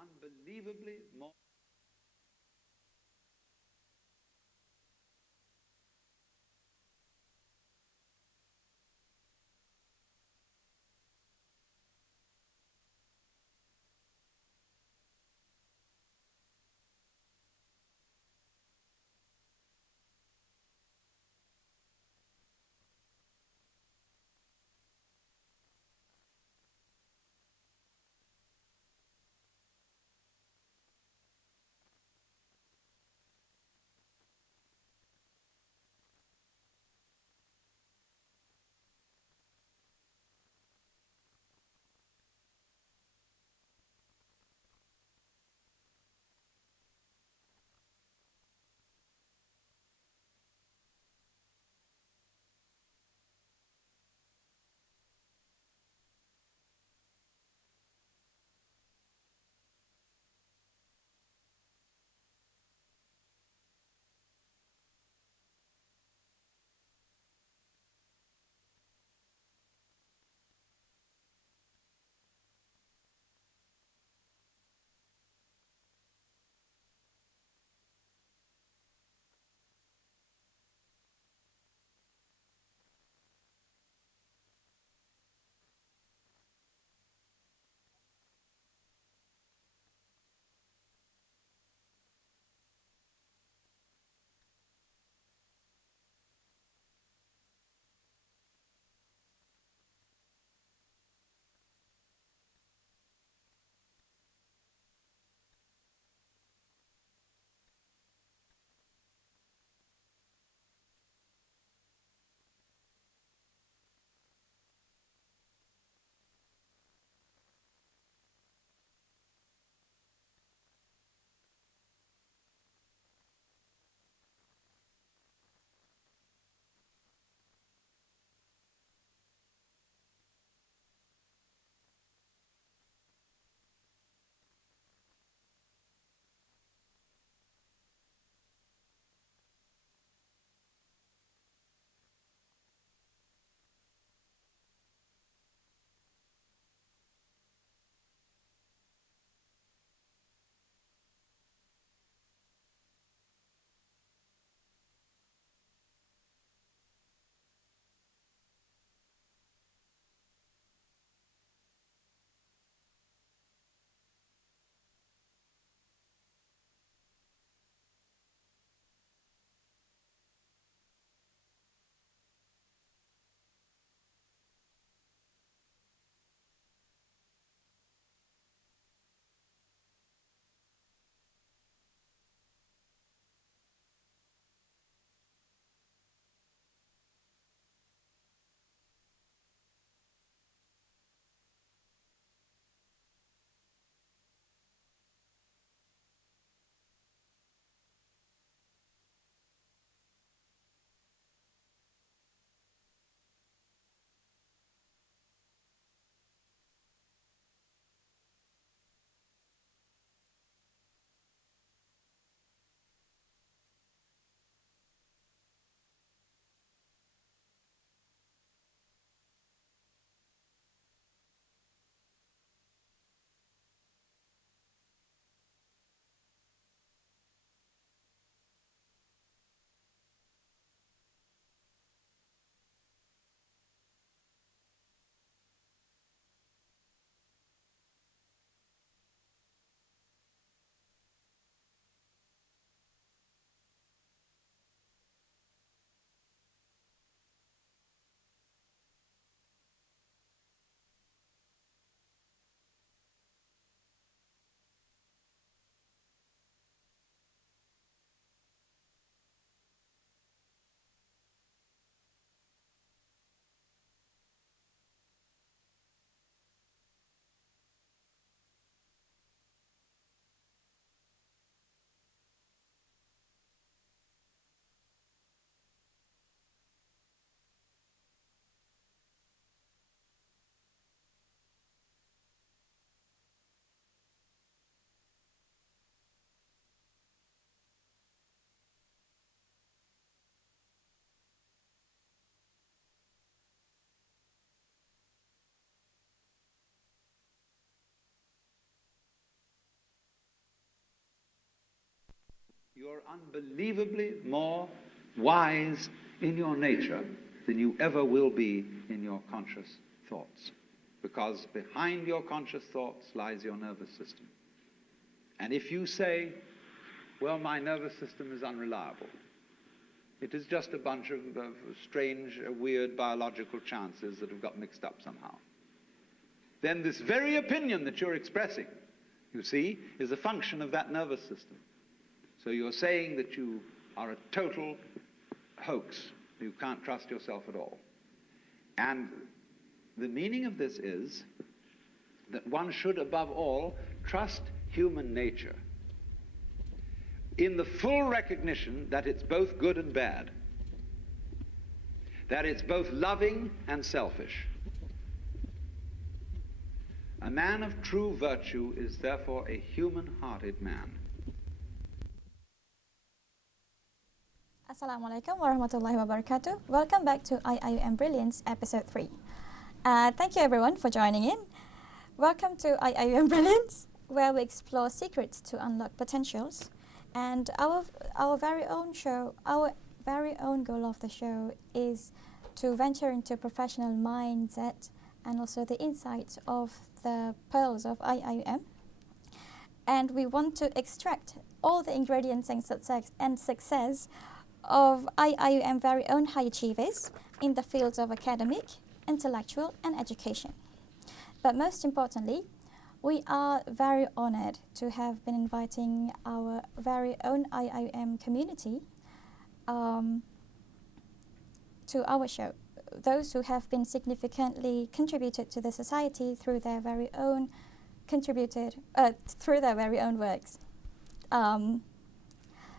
unbelievably more. unbelievably more wise in your nature than you ever will be in your conscious thoughts. Because behind your conscious thoughts lies your nervous system. And if you say, well, my nervous system is unreliable, it is just a bunch of strange, weird biological chances that have got mixed up somehow, then this very opinion that you're expressing, you see, is a function of that nervous system. So you're saying that you are a total hoax. You can't trust yourself at all. And the meaning of this is that one should, above all, trust human nature in the full recognition that it's both good and bad, that it's both loving and selfish. A man of true virtue is therefore a human-hearted man. Assalamualaikum warahmatullahi wabarakatuh. Welcome back to IIUM Brilliance episode 3. Thank you everyone for joining in. Welcome to IIUM Brilliance, where we explore secrets to unlock potentials. And our very own goal of the show is to venture into professional mindset and also the insights of the pearls of IIUM. And we want to extract all the ingredients and success of IIUM very own high achievers in the fields of academic, intellectual and education. But most importantly, we are very honored to have been inviting our very own IIUM community to our show. Those who have been significantly contributed to the society through their very own works.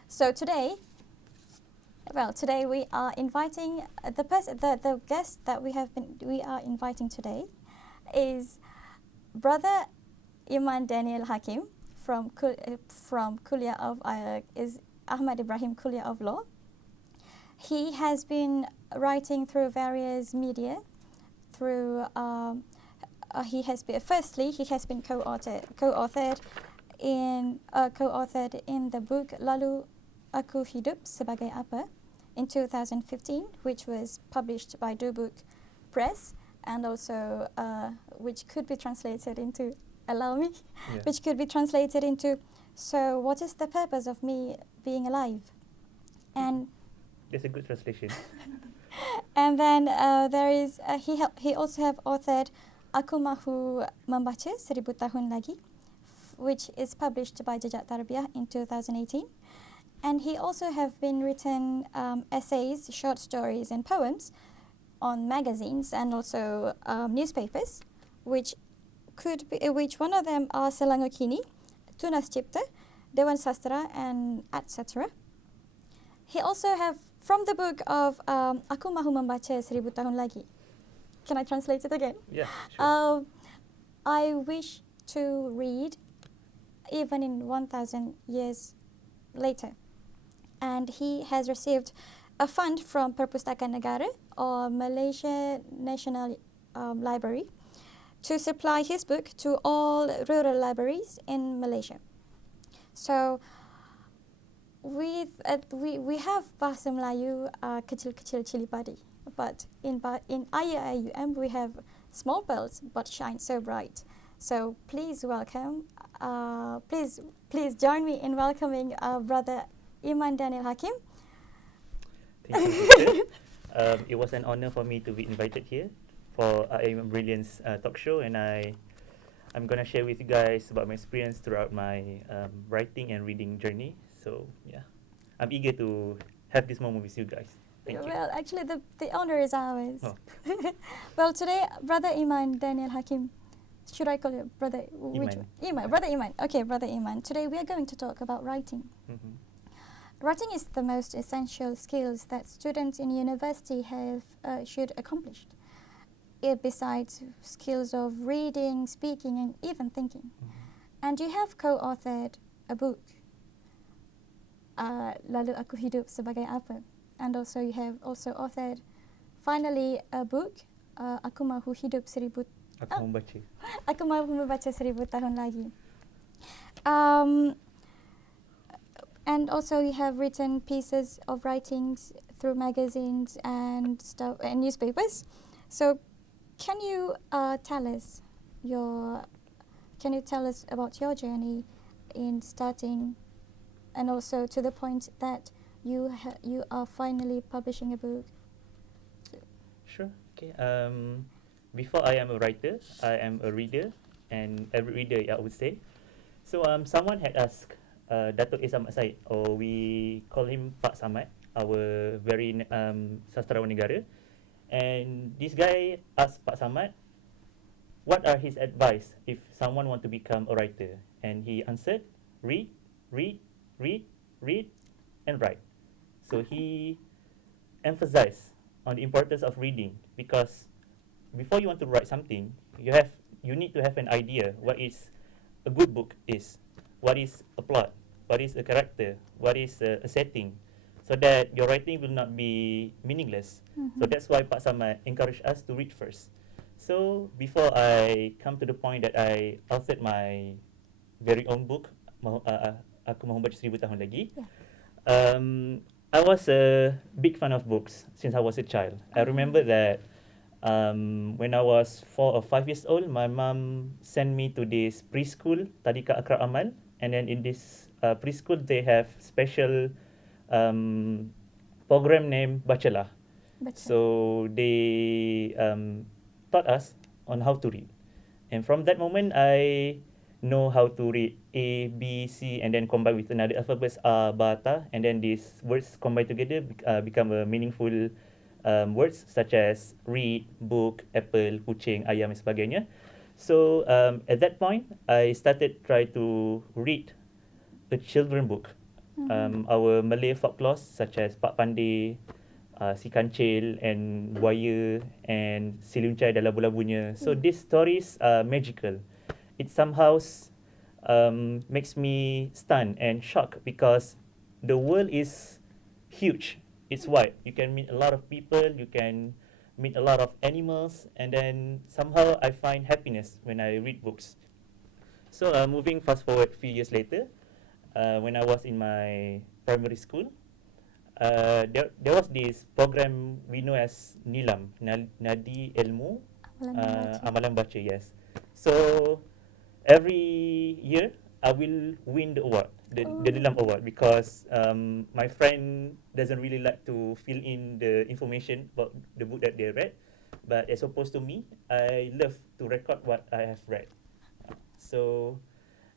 So today we are inviting the guest that we are inviting today is Brother Iman Danial Hakim from Kuliah of is Ahmad Ibrahim Kuliah of Law. He has been writing through various media. He has been co-authored in the book Lalu Aku Hidup Sebagai Apa in 2015, which was published by Dubook Press, and also which could be translated into so what is the purpose of me being alive? And that's a good translation. And then there is he also have authored Aku Mahu Membaca 1000 Tahun Lagi, which is published by Jejak Tarbiyah in 2018. And he also have been written essays, short stories and poems on magazines and also newspapers, which one of them are Selangor Kini, Tunas Cipta, Dewan Sastra and etc. He also have from the book of Aku Mahu Membaca 1000 Tahun Lagi. Can I translate it again? Yeah, sure. I wish to read even in 1000 years later. And he has received a fund from Perpustakaan Negara or Malaysia National Library to supply his book to all rural libraries in Malaysia. So we have bahasa Melayu kecil-kecil cili padi, but in IIUM we have small pearls but shine so bright. So please welcome, please join me in welcoming Brother Iman Danial Hakim. Thank you, sister. It was an honor for me to be invited here for IIUM Brilliance talk show, and I'm gonna share with you guys about my experience throughout my writing and reading journey. So yeah, I'm eager to have this moment with you guys. Thank you. Well, actually, the honor is ours. Oh. Well, today, Brother Iman Danial Hakim, should I call you Brother Iman? Iman, Brother Iman. Okay, Brother Iman. Today we are going to talk about writing. Mm-hmm. Writing is the most essential skills that students in university should accomplish. Besides skills of reading, speaking, and even thinking. Mm-hmm. And you have co-authored a book, Lalu Aku Hidup Sebagai Apa, and also you have also authored finally a book, Aku Mahu Hidup 1000 Aku Mahu Membaca 1000 Tahun Lagi. And also you have written pieces of writings through magazines and stuff and newspapers. So can you tell us your can you tell us about your journey in starting, and also to the point that you are finally publishing a book? Sure. Okay. Before I am a writer, I am a reader, and every reader, I would say. So someone had asked Datuk A. Samad Said, or we call him Pak Samad, our very sastrawan negara. And this guy asked Pak Samad, what are his advice if someone want to become a writer? And he answered, read, read, read, read, and write. So he emphasized on the importance of reading, because before you want to write something, you need to have an idea what is a good book is, what is a plot, what is a character, what is a setting, so that your writing will not be meaningless. So that's why Pak Samad encouraged us to read first. So before I come to the point that I authored my very own book, Aku Mahu Baca 1000 Tahun Lagi, Yeah. I was a big fan of books since I was a child. I remember that when I was 4 or 5 years old, my mom sent me to this preschool, Tadika Akrab Amal, and then in this preschool they have special program named Bacalah. But So they taught us on how to read, and from that moment I know how to read A, B, C, and then combine with another alphabets A, Ba, Ta, and then these words combined together become a meaningful words such as read, book, apple, kucing, ayam, and sebagainya. So at that point, I started try to read a children book. Our Malay folklore such as Pak Pandey, Si Kancil, and Buaya, and Si Luncai dan labu-labunya. So these stories are magical. It somehow makes me stunned and shocked, because the world is huge. It's wide. You can meet a lot of people. You can meet a lot of animals, and then somehow I find happiness when I read books. So moving fast forward a few years later, when I was in my primary school, there was this program we know as Nilam, Nadi Ilmu Amalan Baca, yes. So every year I will win the award, the Nilam award, because my friend doesn't really like to fill in the information about the book that they read, but as opposed to me, I love to record what I have read. So,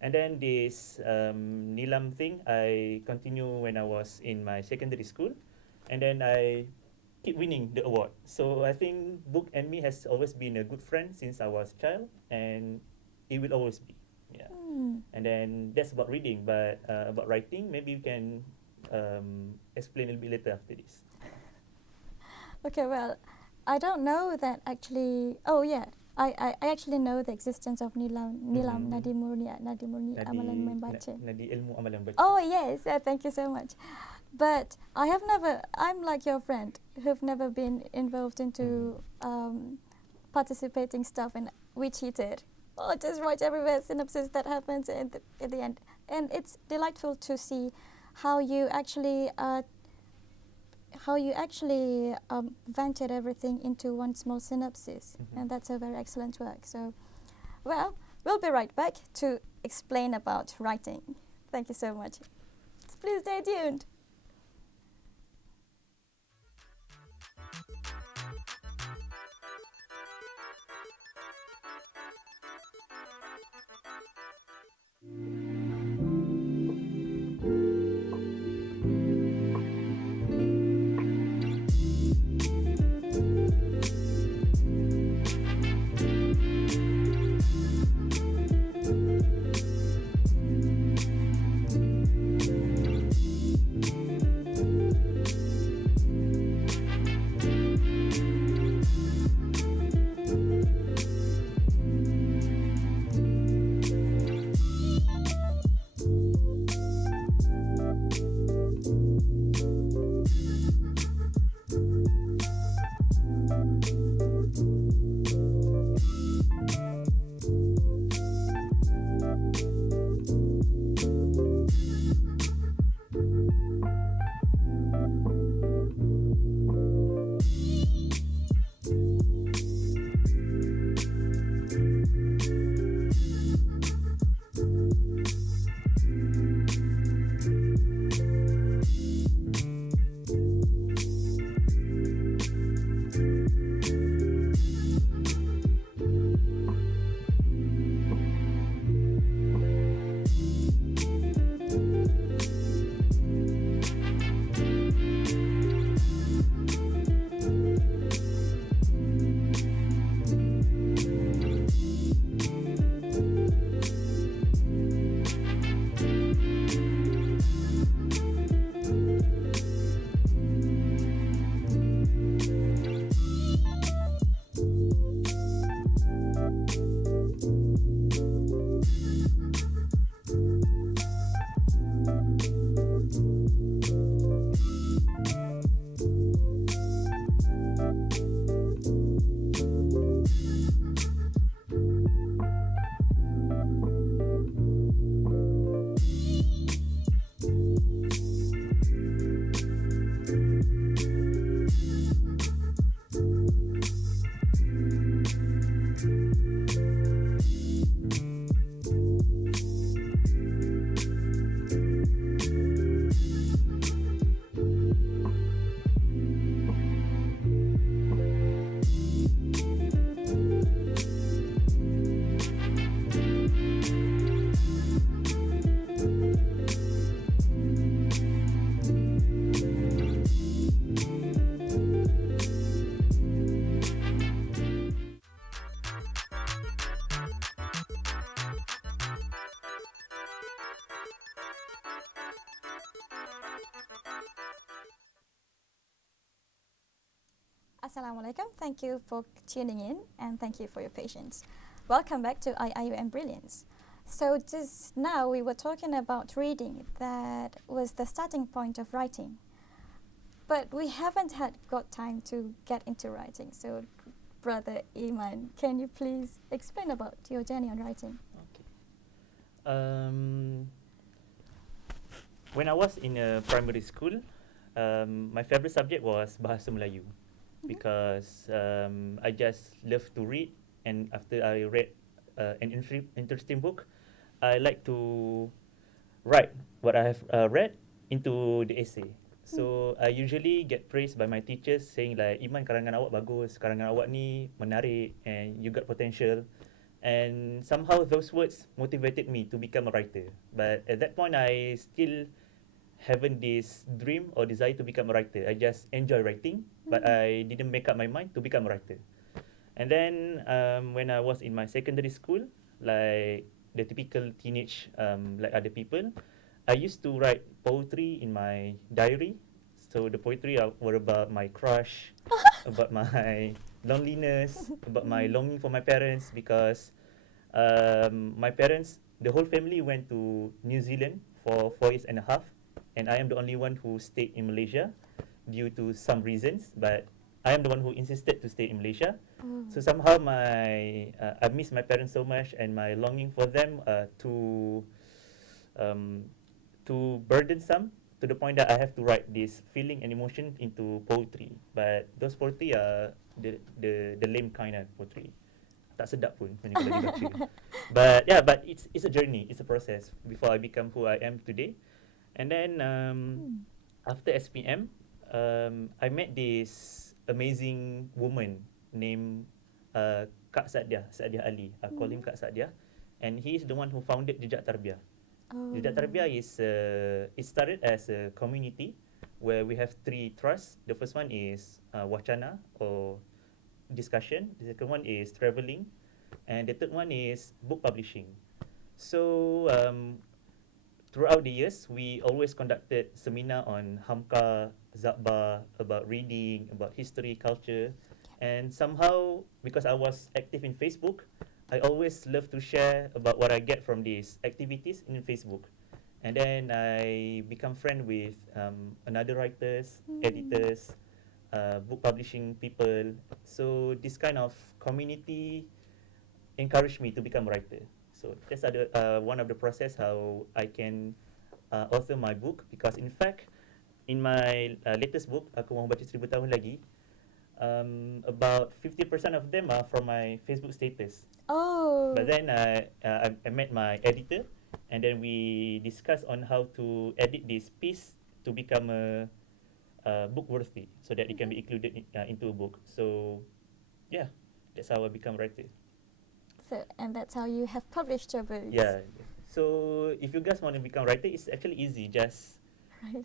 and then this Nilam thing I continue when I was in my secondary school, and then I keep winning the award. So I think book and me has always been a good friend since I was a child, and it will always be. Yeah. And then that's about reading, but about writing, maybe you can explain a little bit later after this. Okay, well, I don't know that actually. Oh yeah, I actually know the existence of Nilam Nadi Murni Amalan Membaca. Nadi Ilmu Amalan Baca. Oh yes, thank you so much. But I have never. I'm like your friend who've never been involved into participating stuff, and we cheated. Oh, just write everywhere synopsis that happens at the end, and it's delightful to see how you actually ventured everything into one small synopsis, and that's a very excellent work. So, well, we'll be right back to explain about writing. Thank you so much. Please stay tuned. Assalamualaikum. Thank you for tuning in and thank you for your patience. Welcome back to IIUM Brilliance. So just now we were talking about reading. That was the starting point of writing. But we haven't got time to get into writing. So Brother Iman, can you please explain about your journey on writing? Okay. When I was in primary school, my favorite subject was Bahasa Melayu because I just love to read, and after I read an interesting book, I like to write what I have read into the essay. So I usually get praised by my teachers saying like, Iman, karangan awak bagus, karangan awak ni menarik and you got potential. And somehow those words motivated me to become a writer. But at that point, I still haven't this dream or desire to become a writer. I just enjoy writing, but I didn't make up my mind to become a writer. And then when I was in my secondary school, like the typical teenage, like other people, I used to write poetry in my diary. So the poetry were about my crush, about my loneliness, about my longing for my parents because my parents, the whole family went to New Zealand for 4 years and a half, and I am the only one who stayed in Malaysia due to some reasons. But I am the one who insisted to stay in Malaysia. So somehow I miss my parents so much, and my longing for them um, too burdensome to the point that I have to write this feeling and emotion into poetry. But those poetry are the lame kind of poetry. Tak sedap pun when kalau dibaca. But yeah, but it's a journey, it's a process before I become who I am today. And then after SPM, I met this amazing woman named Kak Sadia Ali. I call him Kak Sadia, and he is the one who founded Jejak Tarbiyah. Jejak Tarbiyah is it started as a community where we have 3 trusts. The first one is Wacana or discussion. The second one is traveling, and the third one is book publishing. So throughout the years, we always conducted seminar on Hamka, Zabba, about reading, about history, culture, and somehow because I was active in Facebook, I always love to share about what I get from these activities in Facebook. And then I become friend with another writers, editors, book publishing people. So this kind of community encouraged me to become a writer. So that's one of the process how I can author my book, because in fact in my latest book, Aku Mahu Baca 1000 Tahun Lagi, about 50% of them are from my Facebook status. Oh. But then I met my editor, and then we discussed on how to edit this piece to become a book worthy, so that it can be included into a book. So yeah, that's how I become a writer. So, and that's how you have published your books. Yeah. So if you guys want to become a writer, it's actually easy. Just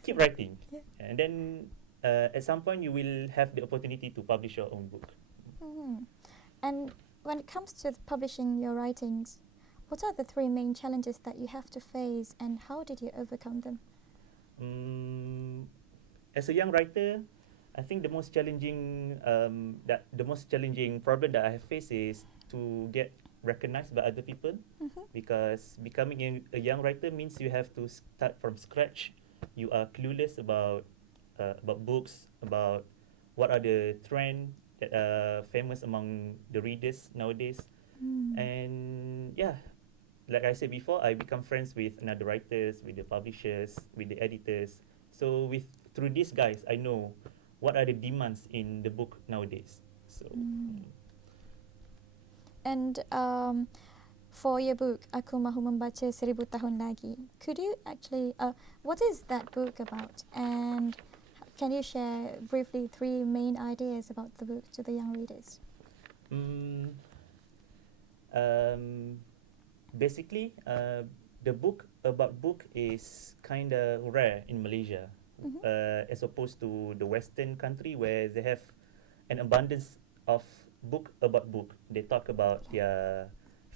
keep writing, Yeah. and then at some point you will have the opportunity to publish your own book. And when it comes to publishing your writings, what are the 3 main challenges that you have to face, and how did you overcome them? As a young writer, I think the most challenging problem that I have faced is to get recognized by other people, because becoming a young writer means you have to start from scratch. You are clueless about books, about what are the trends that are famous among the readers nowadays. And yeah, like I said before, I become friends with another writers, with the publishers, with the editors. So through these guys, I know what are the demands in the book nowadays. So And for your book, Aku Mahu Membaca 1000 Tahun Lagi, could you actually, what is that book about? And can you share briefly 3 main ideas about the book to the young readers? Basically, the book about book is kind of rare in Malaysia, as opposed to the Western country where they have an abundance of book about book. They talk about their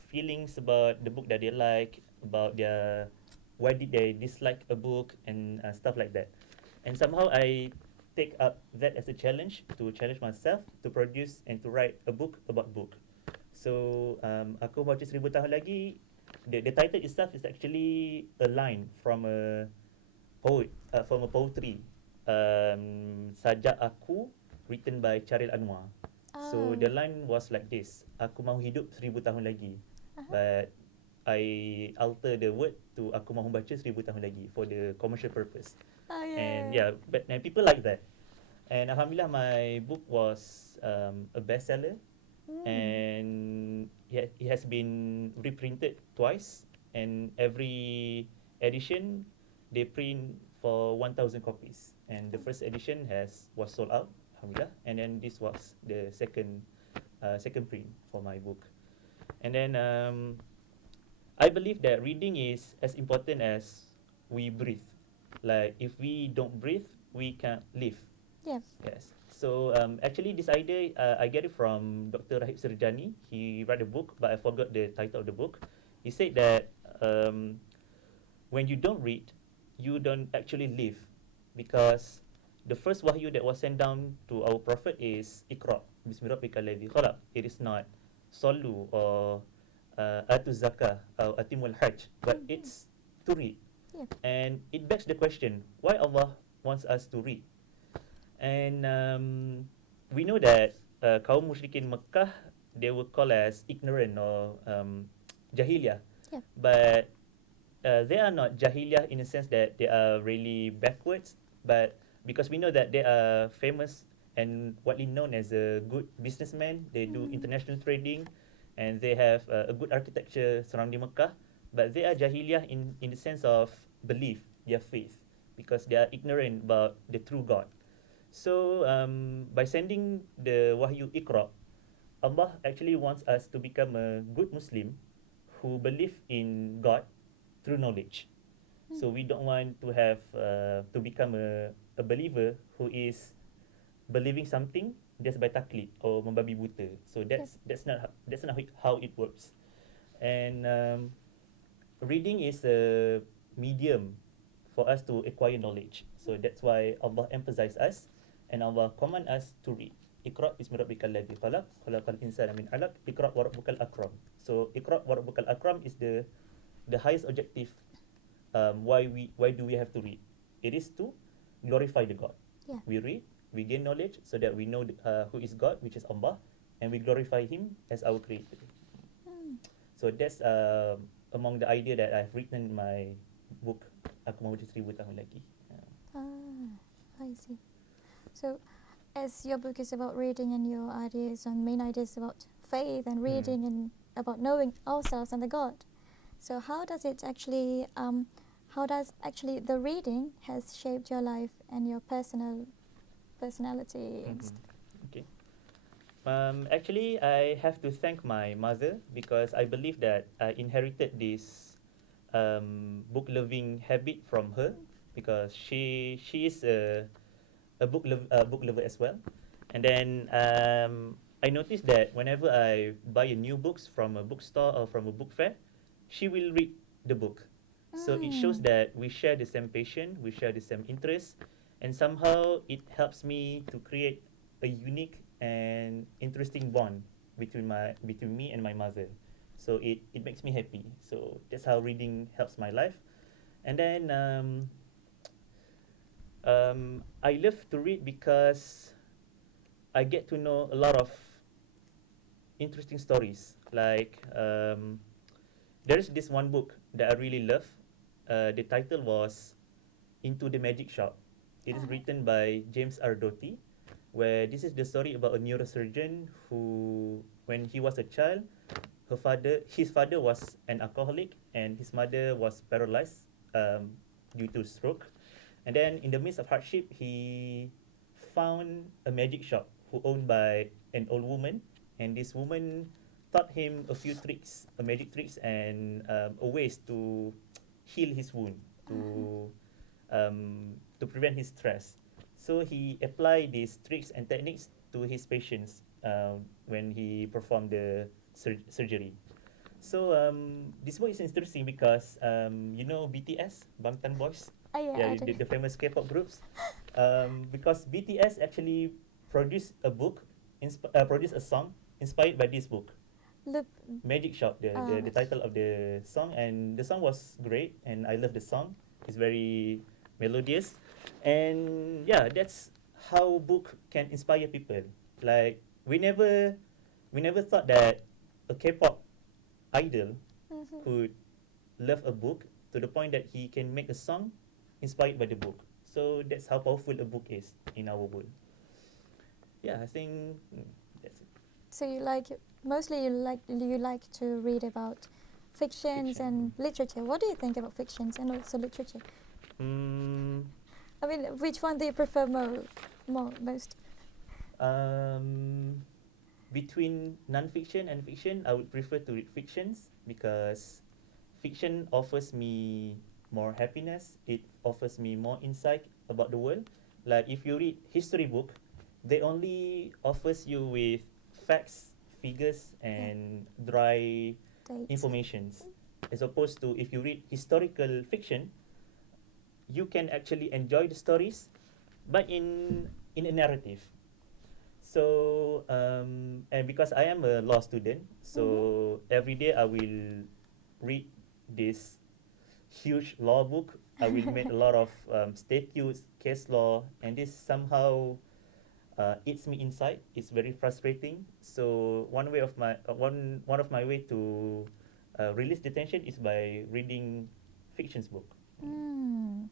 feelings about the book that they like, about their why did they dislike a book, and stuff like that. And somehow take up that as a challenge to challenge myself to produce and to write a book about book. So aku baca 1000 tahun lagi. The title itself is actually a line from a from a poetry. Sajak Aku, written by Charil Anwar. So the line was like this: Aku mahu hidup 1000 tahun lagi. But I alter the word to aku mahu baca 1000 tahun lagi for the commercial purpose. And yeah, but and people like that. And alhamdulillah, my book was a bestseller, and it has been reprinted twice, and every edition they print for 1,000 copies. And the first edition was sold out, alhamdulillah, and then this was the second print for my book. And then I believe that reading is as important as we breathe. Like if we don't breathe, we can't live. Yes. Yes. So actually, this idea I get it from Dr. Rahib Sirjani. He wrote a book, but I forgot the title of the book. He said that when you don't read, you don't actually live, because the first wahyu that was sent down to our prophet is Iqra, Bismillahirrahmanirrahim khalaq. It is not Sallu or Atu Zakah or Atimul Hajj, but it's to read. Yeah. And it begs the question, why Allah wants us to read? And we know that kaum musyrikin Mekah, they were called as ignorant or jahiliyah. Yeah. But they are not jahiliyah in the sense that they are really backwards, but because we know that they are famous and widely known as a good businessman. They do international trading, and they have a good architecture surrounding Mecca. But they are jahiliyah in the sense of belief, their faith, because they are ignorant about the true God. So by sending the Wahyu Iqra, Allah actually wants us to become a good Muslim who believe in God through knowledge. So we don't want to have to become a believer who is believing something just by taklid or membabi buta. So that's not how it works. And reading is a medium for us to acquire knowledge. So that's why Allah emphasize us and Allah command us to read. Iqra bismi rabbikal ladzi khalaq, khalaqal insana min 'alaq, iqra wa rabbukal akram. So iqra wa rabbukal akram is the highest objective. Why do we have to read? It is to glorify the God. Yeah. We read, we gain knowledge so that we know who is God, which is Allah, and we glorify Him as our Creator. So that's among the idea that I've written in my book, Aku Mahu 1000 Tahun Lagi. I see. So, as your book is about reading and your ideas and main ideas about faith and reading and about knowing ourselves and the God, so how does actually the reading has shaped your life and your personality and stuff? Okay. Actually, I have to thank my mother, because I believe that I inherited this book loving habit from her, because she is a book lover as well. And then I noticed that whenever I buy a new books from a bookstore or from a book fair, she will read the book. So it shows that we share the same passion, we share the same interest, and somehow it helps me to create a unique and interesting bond between me and my mother. So it makes me happy. So that's how reading helps my life. And then I love to read because I get to know a lot of interesting stories. Like there is this one book that I really love. The title was Into the Magic Shop. It is written by James R. Doty, where this is the story about a neurosurgeon who, when he was a child, his father was an alcoholic and his mother was paralyzed due to stroke. And then in the midst of hardship, he found a magic shop who owned by an old woman, and this woman taught him a few tricks, magic tricks, and ways to heal his wound, to prevent his stress. So he applied these tricks and techniques to his patients when he performed the surgery. So this book is interesting because you know BTS, Bangtan Boys, Yeah, I do. the famous K-pop groups. Because BTS actually produced a book, produced a song inspired by this book, Look, Magic Shop, the title of the song, and the song was great, and I love the song. It's very melodious, and yeah, that's how book can inspire people. Like we never thought that a K-pop idol mhm. could love a book to the point that he can make a song inspired by the book. So that's how powerful a book is in our world. Yeah, I think that's it. So you like mostly you like to read about fictions Fiction. and literature. What do you think about fictions and also literature? Mm, I mean, which one do you prefer most? um, between non-fiction and fiction, I would prefer to read fictions because fiction offers me more happiness. It offers me more insight about the world. Like if you read history book, they only offers you with facts, figures, Yeah, and dry dates. informations. As opposed to if you read historical fiction, you can actually enjoy the stories, but in a narrative. So and because I am a law student, Mhm. so every day I will read this huge law book. I will make a lot of statutes, case law, and this somehow eats me inside. It's very frustrating. So one of my way to release the tension is by reading fictions book. Mm.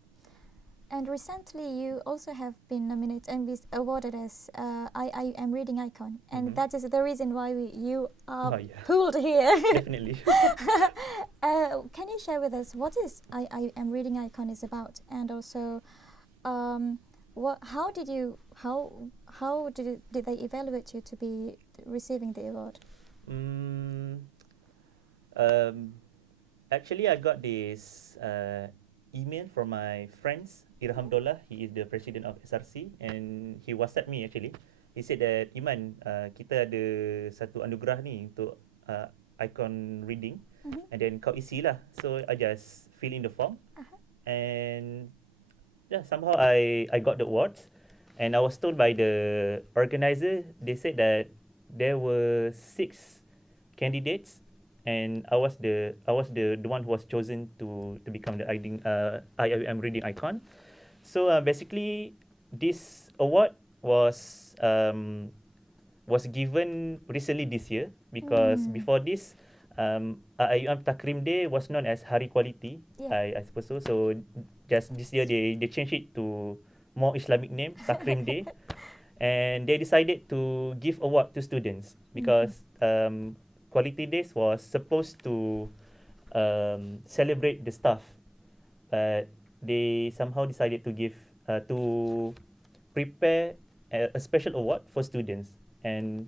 And recently, you also have been nominated and awarded as IIUM Reading Icon, and Mm-hmm. that is the reason why you are Oh yeah, pulled here. definitely. Can you share with us what is IIUM Reading Icon is about, and also um, did they evaluate you to be receiving the award? mm, um, Actually, I got this email from my friends, Irham Mhm. Dollah. He is the president of SRC, and he WhatsApp me actually. He said that Iman, kita ada satu anugerah ni untuk icon reading, Mhm. and then kau isi lah. So I just fill in the form, Uh-huh. and yeah, somehow I got the awards, and I was told by the organizer. They said that there were 6 candidates, and I was the one who was chosen to become the IIM reading icon. So basically, this award was given recently this year because Mm. before this, IIUM Takrim Day was known as Hari Quality. Yeah. I suppose so. So just this year they changed it to more Islamic name, Takrim Day, and they decided to give award to students Mhm. because Quality Days was supposed to celebrate the staff, but they somehow decided to give to prepare a special award for students, and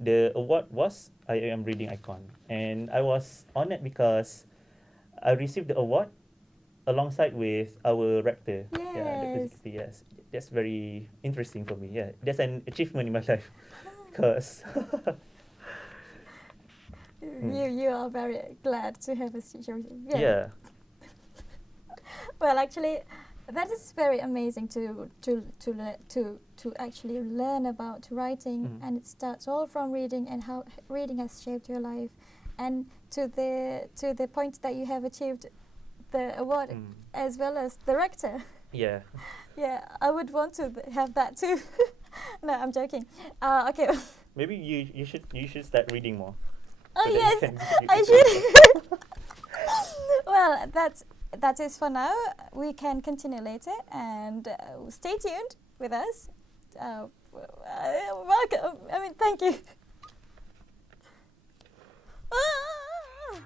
the award was I am reading icon, and I was honored because I received the award alongside with our rector. Yeah, Dr. Yes. Zikri. Yes, that's very interesting for me. Yeah, that's an achievement in my life because You are very glad to have a teacher. Yeah. yeah. Well, actually, that is very amazing to actually learn about writing, Mm. and it starts all from reading and how reading has shaped your life, and to the point that you have achieved the award Mm. as well as the rector. Yeah. Yeah, I would want to have that too. No, I'm joking. Okay. Maybe you should start reading more Oh so that you yes, can I get the award. should. Well, that is for now. We can continue later, and stay tuned with us. Welcome. I mean, thank you. Ah!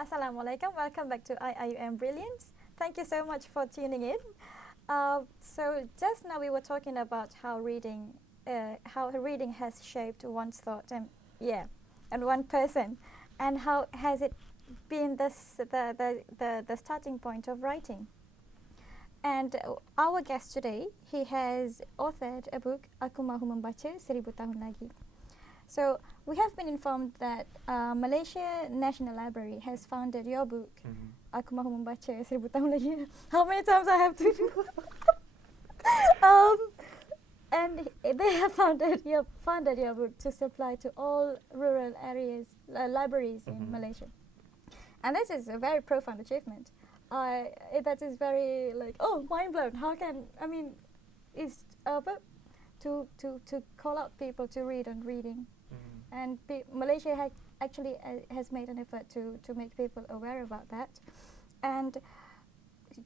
Assalamualaikum. Welcome back to IIUM Brilliance. Thank you so much for tuning in. So just now we were talking about how reading has shaped one's thought and one person, and how has it been the starting point of writing. And our guest today, he has authored a book, Aku Mahu Membaca 1000 Tahun Lagi. So we have been informed that Malaysia National Library has founded your book, Aku Mahu Membaca 1000 Tahun Lagi. How many times I have to do? And they have funded your book to supply to all rural areas, libraries in Malaysia. And this is a very profound achievement. That is very mind blown. How can it's a book to call out people to read on reading, and Malaysia actually has made an effort to make people aware about that. And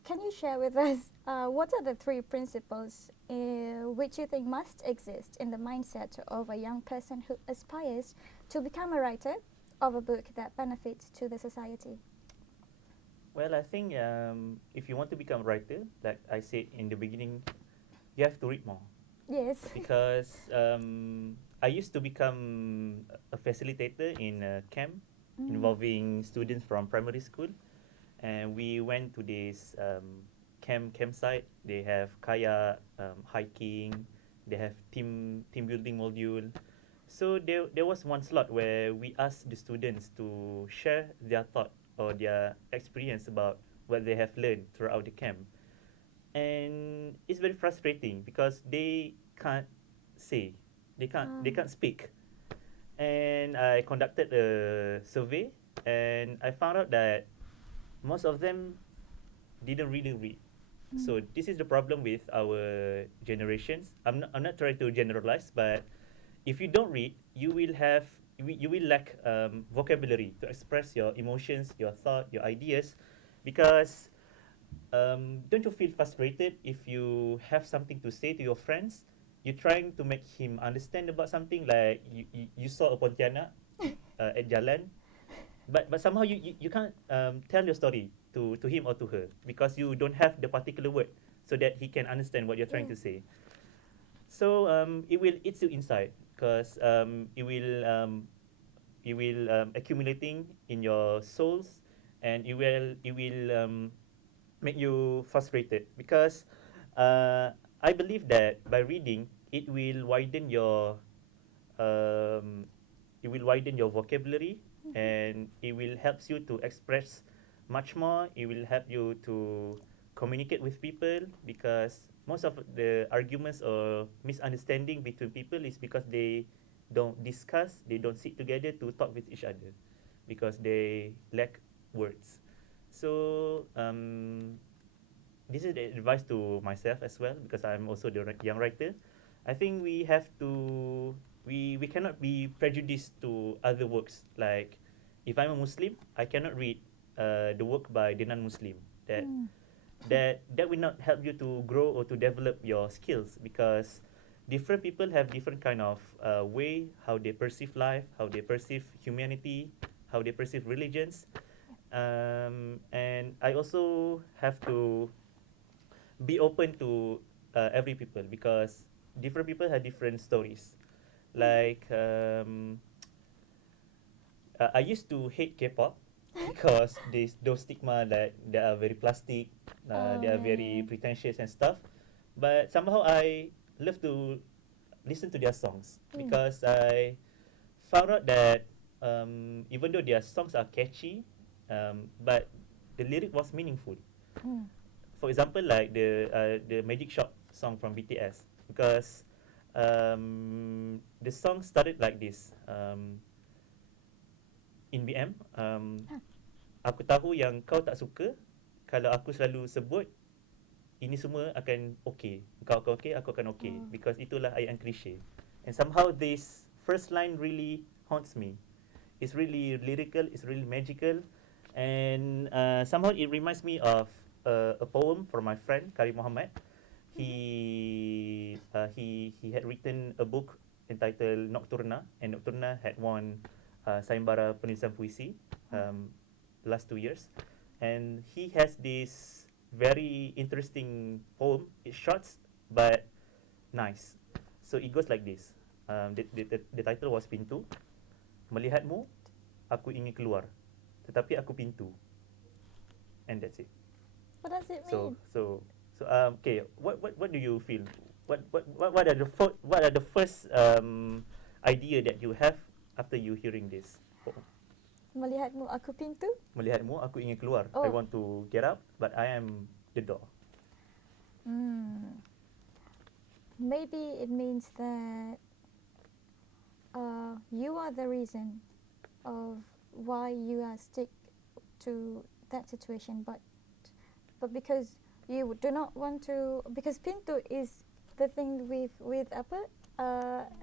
can you share with us what are the 3 principles which you think must exist in the mindset of a young person who aspires to become a writer of a book that benefits to the society? Well, I think if you want to become a writer, like I said in the beginning, you have to read more. Yes. Because I used to become a facilitator in a camp involving students from primary school, and we went to this campsite. They have kayak, hiking, they have team building module. So there was one slot where we asked the students to share their thought or their experience about what they have learned throughout the camp. And it's very frustrating because they can't say, they can't speak. And I conducted a survey, and I found out that most of them didn't really read. So this is the problem with our generations. I'm not trying to generalize, but if you don't read, you will lack vocabulary to express your emotions, your thought, your ideas, because don't you feel frustrated if you have something to say to your friends? You're trying to make him understand about something, like you saw a pontianak at jalan, but somehow you can't tell your story to him or to her because you don't have the particular word so that he can understand what you're trying to say. So it will eat you inside because it will accumulating in your souls, and it will make you frustrated because I believe that by reading it will widen your um, vocabulary, and it will helps you to express much more. It will help you to communicate with people, because most of the arguments or misunderstanding between people is because they don't discuss, they don't sit together to talk with each other because they lack words. So this is the advice to myself as well, because I'm also the young writer. I think we have to we cannot be prejudiced to other works. Like if I'm a Muslim, I cannot read the work by the non-Muslim. That will not help you to grow or to develop your skills, because different people have different kind of way how they perceive life, how they perceive humanity, how they perceive religions. And I also have to be open to every people, because different people have different stories. Like I used to hate K-pop because those stigma that they are very plastic, they are very pretentious and stuff. But somehow I love to listen to their songs because I found out that even though their songs are catchy, but the lyric was meaningful. For example, like the Magic Shop song from BTS, because the song started like this. In BM, aku tahu yang kau tak suka kalau aku selalu sebut ini semua akan okay. Kau akan okay, aku akan okay. Because itulah ayat yang klise. And somehow this first line really haunts me. It's really lyrical, it's really magical. And somehow it reminds me of a poem from my friend Karim Muhammad. He had written a book entitled Nocturna, and Nocturna had won sayembara penulisan puisi last 2 years, and he has this very interesting poem. It's short but nice. So it goes like this. The title was Pintu. Melihatmu, aku ingin keluar, tetapi aku pintu, and that's it. What does it So mean? okay. What do you feel? What are the first idea that you have after you hearing this? Melihatmu aku pintu? Melihatmu, aku ingin keluar. I Oh. want to get up, but I am the door. Maybe it means that you are the reason of why you are stick to that situation, but because you do not want to, because pintu is the thing with apa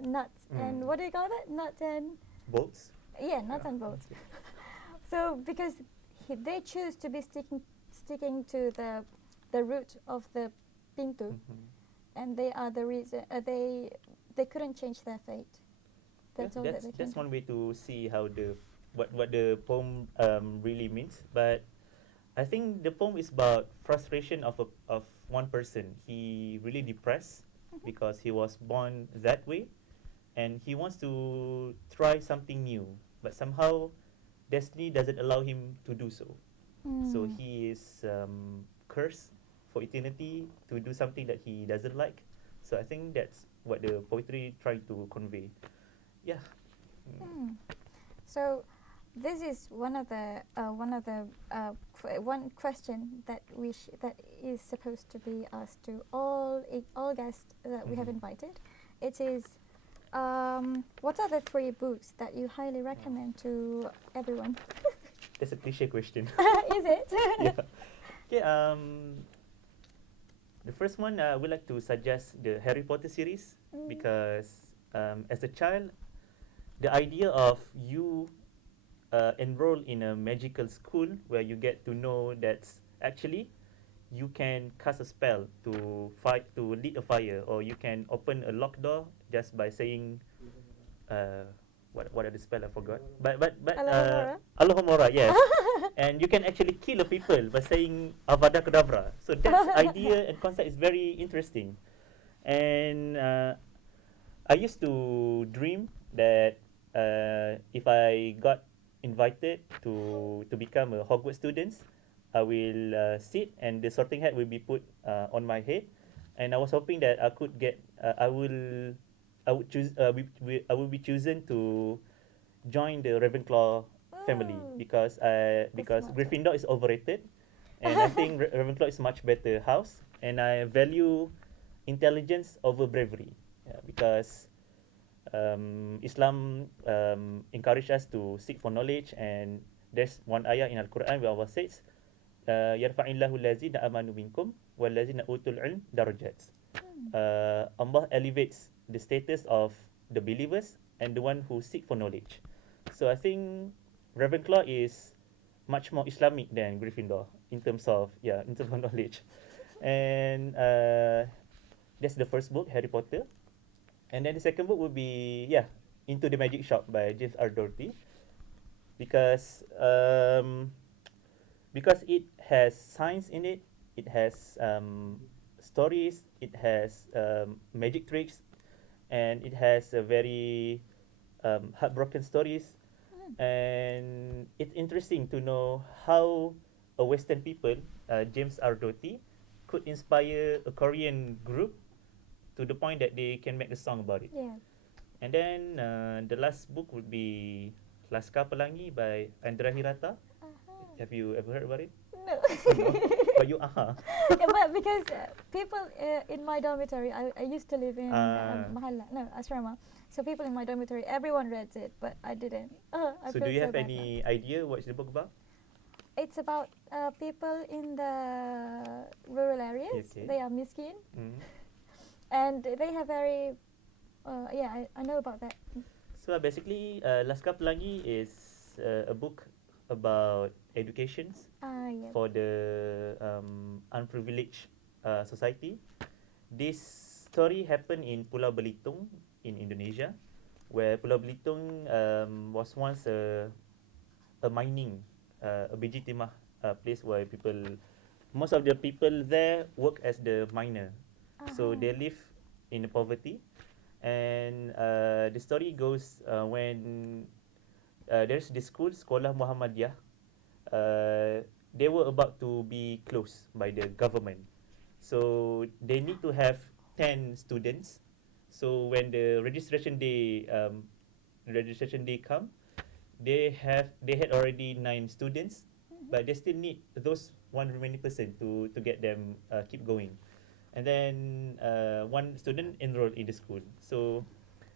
nuts and what do you call that, nuts and Bolts. nuts and bolts. So because they choose to be sticking to the root of the pintu, and they are the reason they couldn't change their fate. That's all that they can That's do. one way to see how what the poem really means. But I think the poem is about frustration of one person. He really depressed because he was born that way, and he wants to try something new, but somehow destiny doesn't allow him to do so. So he is cursed for eternity to do something that he doesn't like. So I think that's what the poetry trying to convey. Yeah. So this is one of the one question that that is supposed to be asked to all guests that we have invited. It is, what are the 3 books that you highly recommend to everyone? That's a cliche question. Is it? Yeah. Okay. The first one, I would like to suggest the Harry Potter series because as a child, the idea of you enroll in a magical school where you get to know that actually you can cast a spell to lead a fire, or you can open a locked door just by saying what are the spell I forgot, but Alohomora? Alohomora, yes. And you can actually kill a people by saying Avada Kedavra. So that idea and concept is very interesting. And I used to dream that if I got invited to become a Hogwarts student, I will sit and the sorting hat will be put on my head, and I was hoping that I could get I would choose I will be chosen to join the Ravenclaw family because smart. Gryffindor is overrated, and I think Ravenclaw is much better house, and I value intelligence over bravery, because Islam encourage us to seek for knowledge, and there's one ayah in Al-Quran where Allah says, "Yarfa'illahu allazina amanu minkum wallazina utul ilm darajats." Allah elevates the status of the believers and the one who seek for knowledge. So I think Ravenclaw is much more Islamic than Gryffindor in terms of knowledge. And that's the first book, Harry Potter. And then the second book would be Into the Magic Shop by James R. Doherty, because it has science in it, it has stories, it has magic tricks, and it has a very heartbroken stories. And it's interesting to know how a Western people, James R. Doherty, could inspire a Korean group to the point that they can make a song about it. Yeah. And then the last book would be Laskar Pelangi by Andrea Hirata. Have you ever heard about it? No. No? But you are. But because people in my dormitory, I used to live in Mahalla, no, Asrama. So people in my dormitory, everyone read it, but I didn't. I So feel do you so have bad any idea what's the book about? now. It's about people in the rural areas. Okay. They are miskin, Mm. and they have very. I know about that. So basically, Laskar Pelangi is a book about education Yeah. for the unprivileged society. This story happened in Pulau Belitung in Indonesia, where Pulau Belitung was once a mining a biji timah place where people, most of the people there work as the miner, so Uh-huh. they live in poverty. And the story goes when there's this school, Sekolah Muhammadiyah. They were about to be closed by the government, so they need to have 10 students. So when the registration day come, they had already 9 students, Mhm. but they still need those one remaining person to get them keep going. And then one student enrolled in the school. So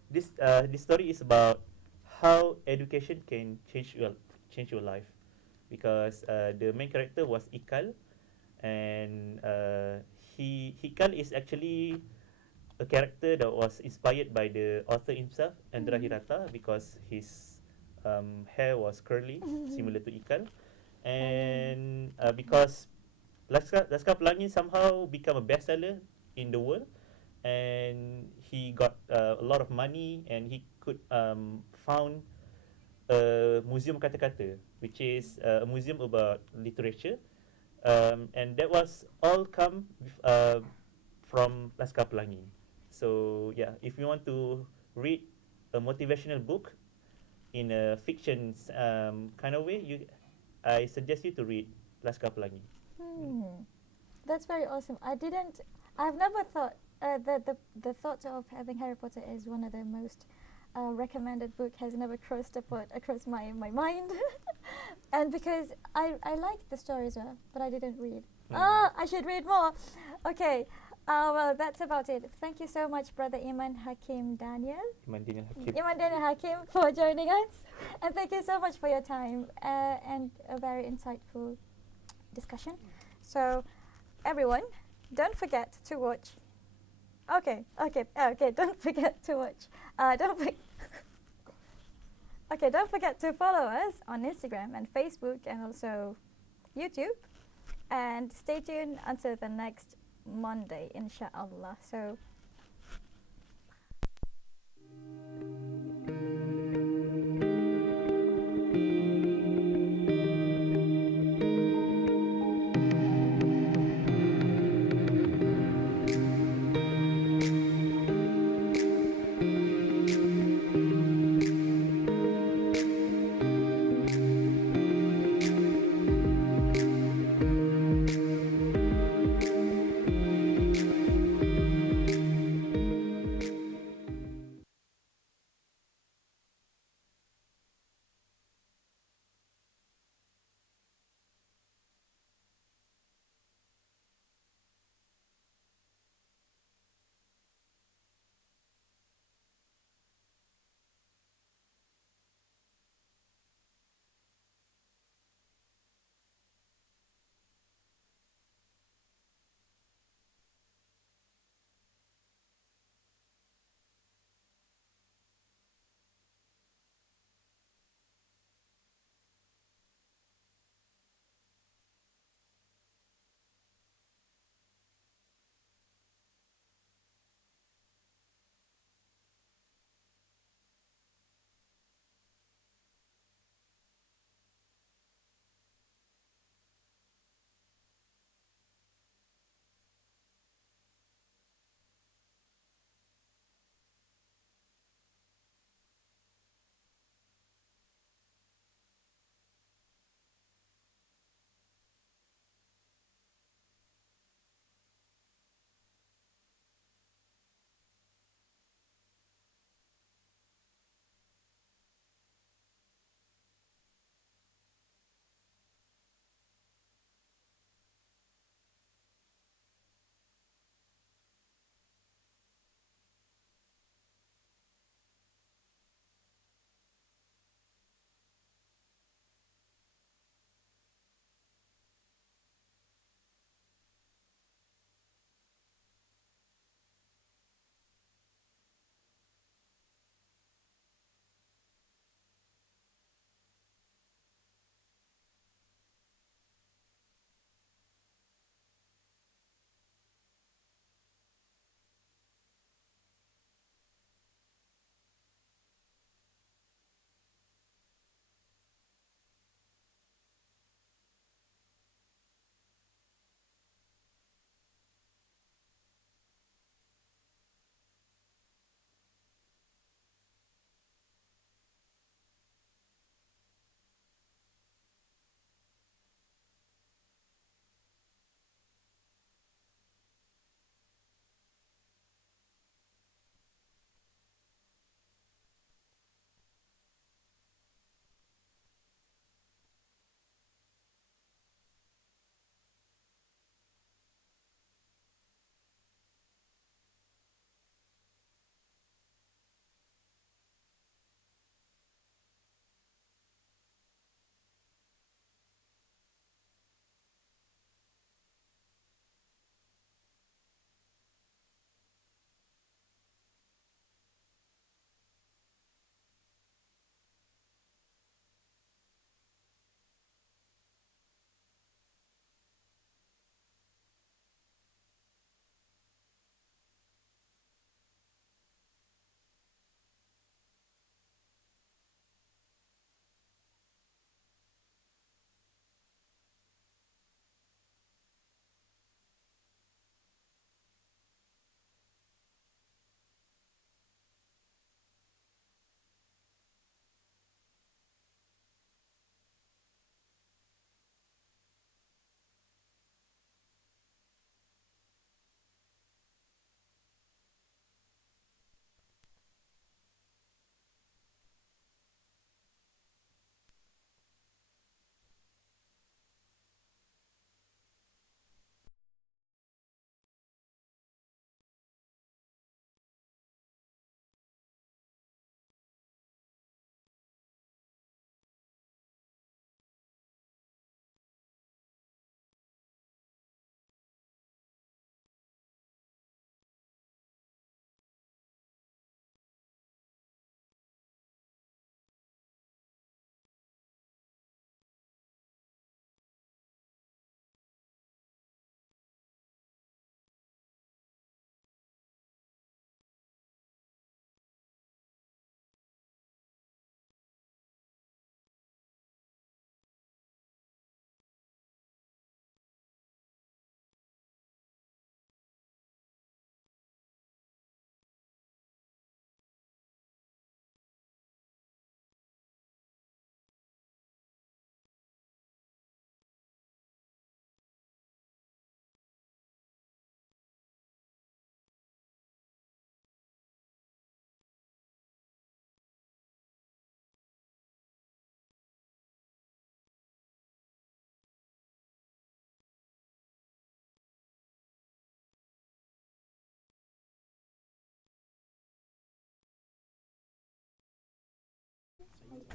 this story is about how education can change your life, because the main character was Ikal. And Hikal is actually a character that was inspired by the author himself, Andra Mhm. Hirata, because his hair was curly, similar to Ikal. Oh. And because Laskar Pelangi somehow become a bestseller in the world, and he got a lot of money, and he could found a museum kata-kata, which is a museum about literature. And that was all come from Laskar Pelangi. So yeah, if you want to read a motivational book in a fiction kind of way, I suggest you to read Laskar Pelangi. Mm. Hmm. That's very awesome. I've never thought the thought of having Harry Potter as one of the most recommended book has never crossed across my mind. And because I like the story as well, but I didn't read. Mm. Ah, I should read more. Okay. Well, that's about it. Thank you so much, Brother Iman, Hakim, Daniel. Iman Danial Hakim. Iman Daniel Hakim for joining us. And thank you so much for your time and a very insightful discussion. So, everyone, don't forget to watch. Okay. Don't forget to watch. Don't for- Okay, don't forget to follow us on Instagram and Facebook and also YouTube. And stay tuned until the next Monday, inshallah. So,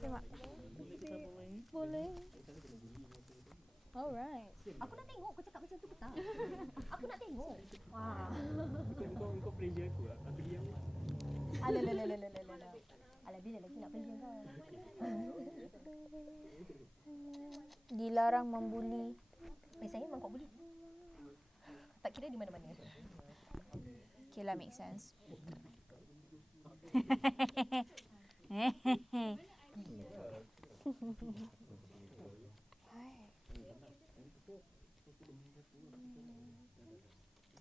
Tengok. Boleh. Alright. Aku nak tengok kau cakap macam tu ke tak? Aku nak tengok. Wah. Kau pressure aku lah. Aku diam. Alah. Alah bila lagi nak pergi kau. Dilarang membuli. Saya memang kau boleh. Tak kira di mana-mana. Okay lah, make sense.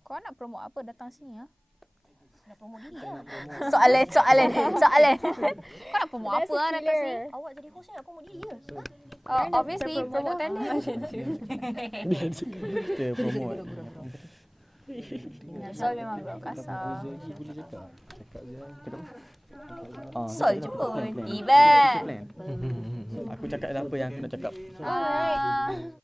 Kau nak promote apa datang sini ha? Nak promote diri lah. Soalan. Kau nak promote apa ha datang sini? Awak jadi host ni nak promote diri ke? Obviously promote talent. Kita promote. Sol memang bro kasar. Boleh cakap je. Sol je pun. Plan. Iban. Plan. Aku cakap apa yang aku nak cakap. Alright.